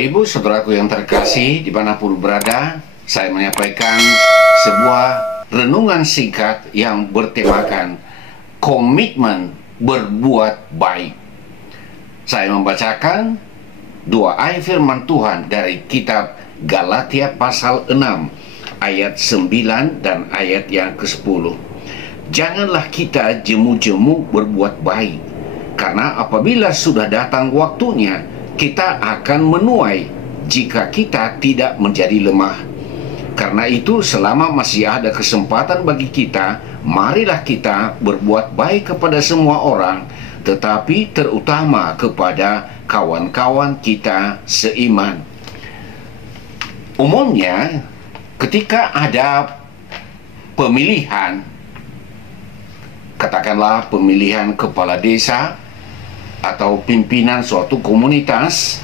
Bapak Ibu, saudaraku yang terkasih, dimanapun berada, saya menyampaikan sebuah renungan singkat yang bertemakan komitmen berbuat baik. Saya membacakan dua ayat firman Tuhan dari kitab Galatia pasal 6 ayat 9 dan ayat yang ke-10. Janganlah kita jemu-jemu berbuat baik, karena apabila sudah datang waktunya, kita akan menuai jika kita tidak menjadi lemah. Karena itu, selama masih ada kesempatan bagi kita, marilah kita berbuat baik kepada semua orang, tetapi terutama kepada kawan-kawan kita seiman. Umumnya, ketika ada pemilihan, katakanlah pemilihan kepala desa atau pimpinan suatu komunitas,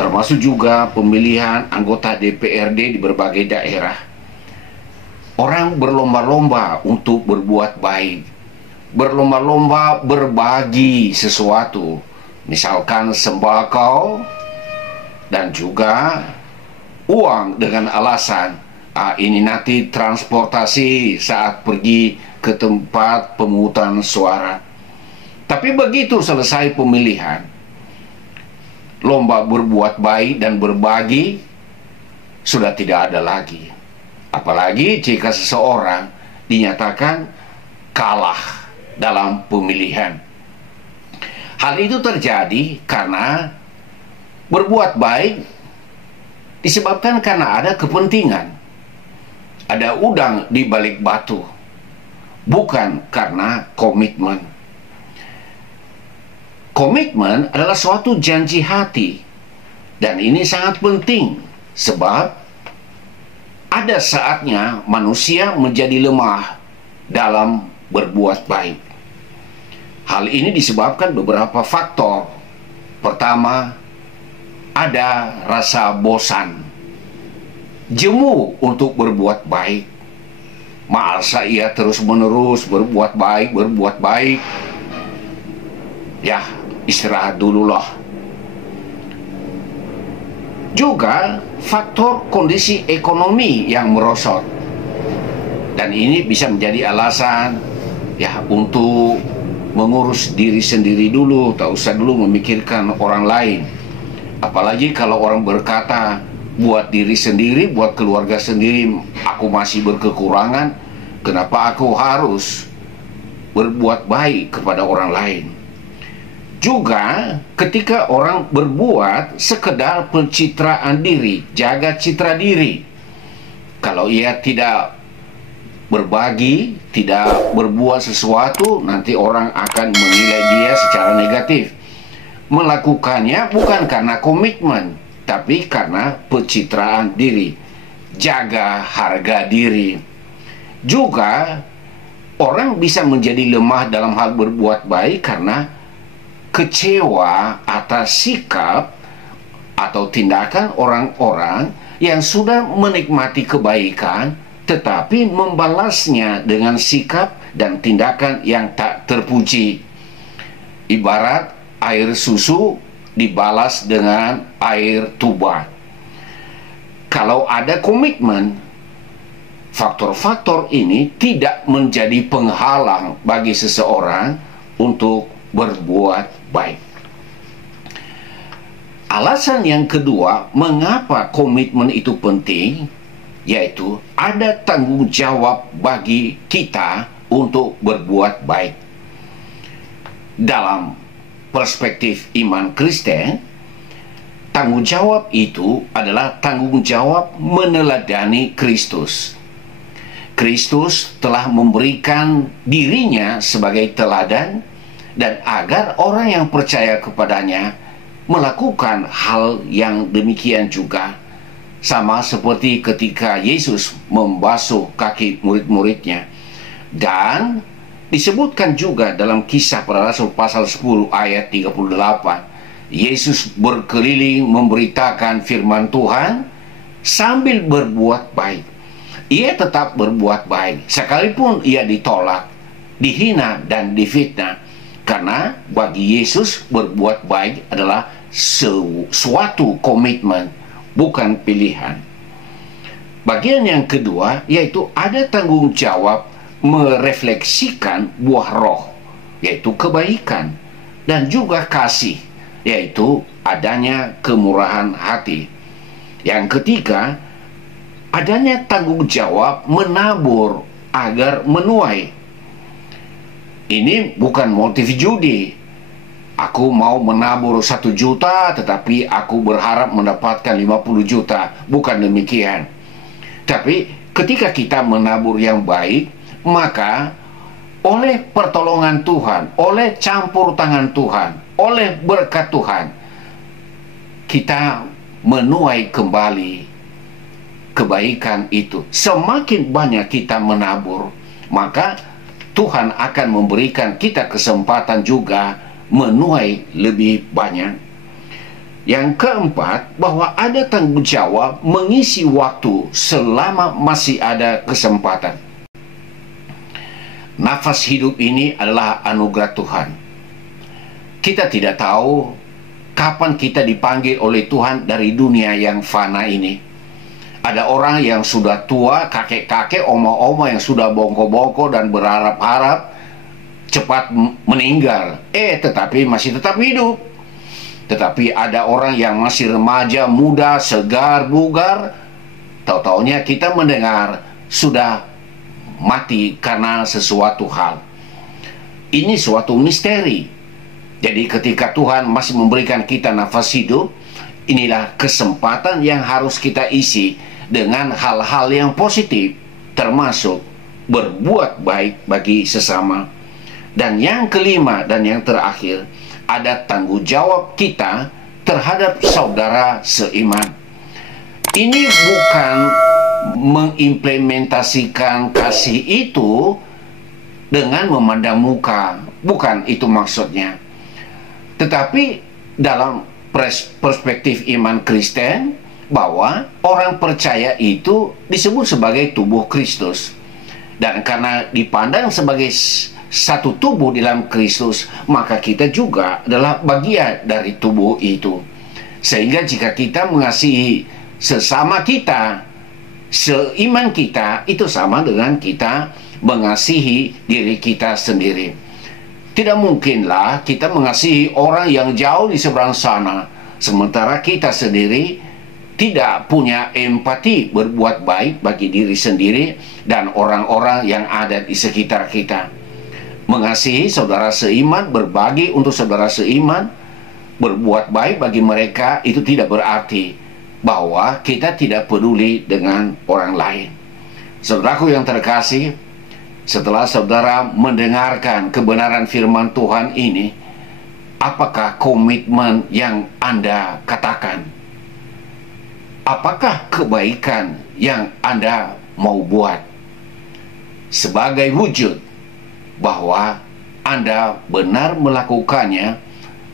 termasuk juga pemilihan anggota DPRD di berbagai daerah, orang berlomba-lomba untuk berbuat baik, berlomba-lomba berbagi sesuatu, misalkan sembako dan juga uang, dengan alasan ini nanti transportasi saat pergi ke tempat pemungutan suara. Tapi begitu selesai pemilihan, lomba berbuat baik dan berbagi sudah tidak ada lagi. Apalagi jika seseorang dinyatakan kalah dalam pemilihan. Hal itu terjadi karena berbuat baik disebabkan karena ada kepentingan, ada udang di balik batu, bukan karena komitmen. Komitmen adalah suatu janji hati, dan ini sangat penting sebab ada saatnya manusia menjadi lemah dalam berbuat baik. Hal ini disebabkan beberapa faktor. Pertama, ada rasa bosan, jemu untuk berbuat baik. Masa ia terus-menerus berbuat baik, ya, istirahat dululah. Juga faktor kondisi ekonomi yang merosot, dan ini bisa menjadi alasan ya untuk mengurus diri sendiri dulu, tak usah dulu memikirkan orang lain. Apalagi kalau orang berkata, buat diri sendiri, buat keluarga sendiri, aku masih berkekurangan, kenapa aku harus berbuat baik kepada orang lain? Juga ketika orang berbuat sekedar pencitraan diri, jaga citra diri, kalau ia tidak berbagi, tidak berbuat sesuatu, nanti orang akan menilai dia secara negatif. Melakukannya bukan karena komitmen, tapi karena pencitraan diri, jaga harga diri. Juga orang bisa menjadi lemah dalam hal berbuat baik karena kecewa atas sikap atau tindakan orang-orang yang sudah menikmati kebaikan tetapi membalasnya dengan sikap dan tindakan yang tak terpuji. Ibarat air susu dibalas dengan air tuba. Kalau ada komitmen, faktor-faktor ini tidak menjadi penghalang bagi seseorang untuk berbuat baik. Alasan yang kedua, mengapa komitmen itu penting, yaitu ada tanggung jawab bagi kita untuk berbuat baik. Dalam perspektif iman Kristen, tanggung jawab itu adalah tanggung jawab meneladani Kristus. Kristus telah memberikan dirinya sebagai teladan, dan agar orang yang percaya kepadanya melakukan hal yang demikian juga. Sama seperti ketika Yesus membasuh kaki murid-muridnya. Dan disebutkan juga dalam Kisah Para Rasul pasal 10 ayat 38, Yesus berkeliling memberitakan firman Tuhan sambil berbuat baik. Ia tetap berbuat baik sekalipun ia ditolak, dihina dan difitnah. Karena bagi Yesus berbuat baik adalah suatu komitmen, bukan pilihan. Bagian yang kedua yaitu ada tanggung jawab merefleksikan buah roh, yaitu kebaikan, dan juga kasih, yaitu adanya kemurahan hati. Yang ketiga, adanya tanggung jawab menabur agar menuai. Ini bukan motif judi. Aku mau menabur 1 juta, tetapi aku berharap mendapatkan 50 juta. Bukan demikian. Tapi ketika kita menabur yang baik, maka oleh pertolongan Tuhan, oleh campur tangan Tuhan, oleh berkat Tuhan, kita menuai kembali kebaikan itu. Semakin banyak kita menabur, maka Tuhan akan memberikan kita kesempatan juga menuai lebih banyak. Yang keempat, bahwa ada tanggung jawab mengisi waktu selama masih ada kesempatan. Nafas hidup ini adalah anugerah Tuhan. Kita tidak tahu kapan kita dipanggil oleh Tuhan dari dunia yang fana ini. Ada orang yang sudah tua, kakek-kakek, oma-oma yang sudah bongko-bongko dan berharap-harap cepat meninggal, tetapi masih tetap hidup. Tetapi ada orang yang masih remaja, muda, segar, bugar, tahu-taunya kita mendengar sudah mati karena sesuatu hal. Ini suatu misteri. Jadi ketika Tuhan masih memberikan kita nafas hidup, inilah kesempatan yang harus kita isi dengan hal-hal yang positif, termasuk berbuat baik bagi sesama. Dan yang kelima dan yang terakhir, ada tanggung jawab kita terhadap saudara seiman. Ini bukan mengimplementasikan kasih itu dengan memandang muka, bukan itu maksudnya. Tetapi dalam perspektif iman Kristen, bahwa orang percaya itu disebut sebagai tubuh Kristus. Dan karena dipandang sebagai satu tubuh di dalam Kristus, maka kita juga adalah bagian dari tubuh itu. Sehingga jika kita mengasihi sesama kita, seiman kita, itu sama dengan kita mengasihi diri kita sendiri. Tidak mungkinlah kita mengasihi orang yang jauh di seberang sana, sementara kita sendiri tidak punya empati berbuat baik bagi diri sendiri dan orang-orang yang ada di sekitar kita. Mengasihi saudara seiman, berbagi untuk saudara seiman, berbuat baik bagi mereka, itu tidak berarti bahwa kita tidak peduli dengan orang lain. Saudaraku yang terkasih, setelah saudara mendengarkan kebenaran firman Tuhan ini, apakah komitmen yang Anda katakan? Apakah kebaikan yang Anda mau buat sebagai wujud bahwa Anda benar melakukannya,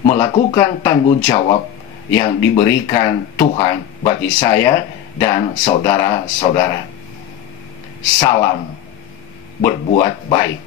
melakukan tanggung jawab yang diberikan Tuhan bagi saya dan saudara-saudara. Salam berbuat baik.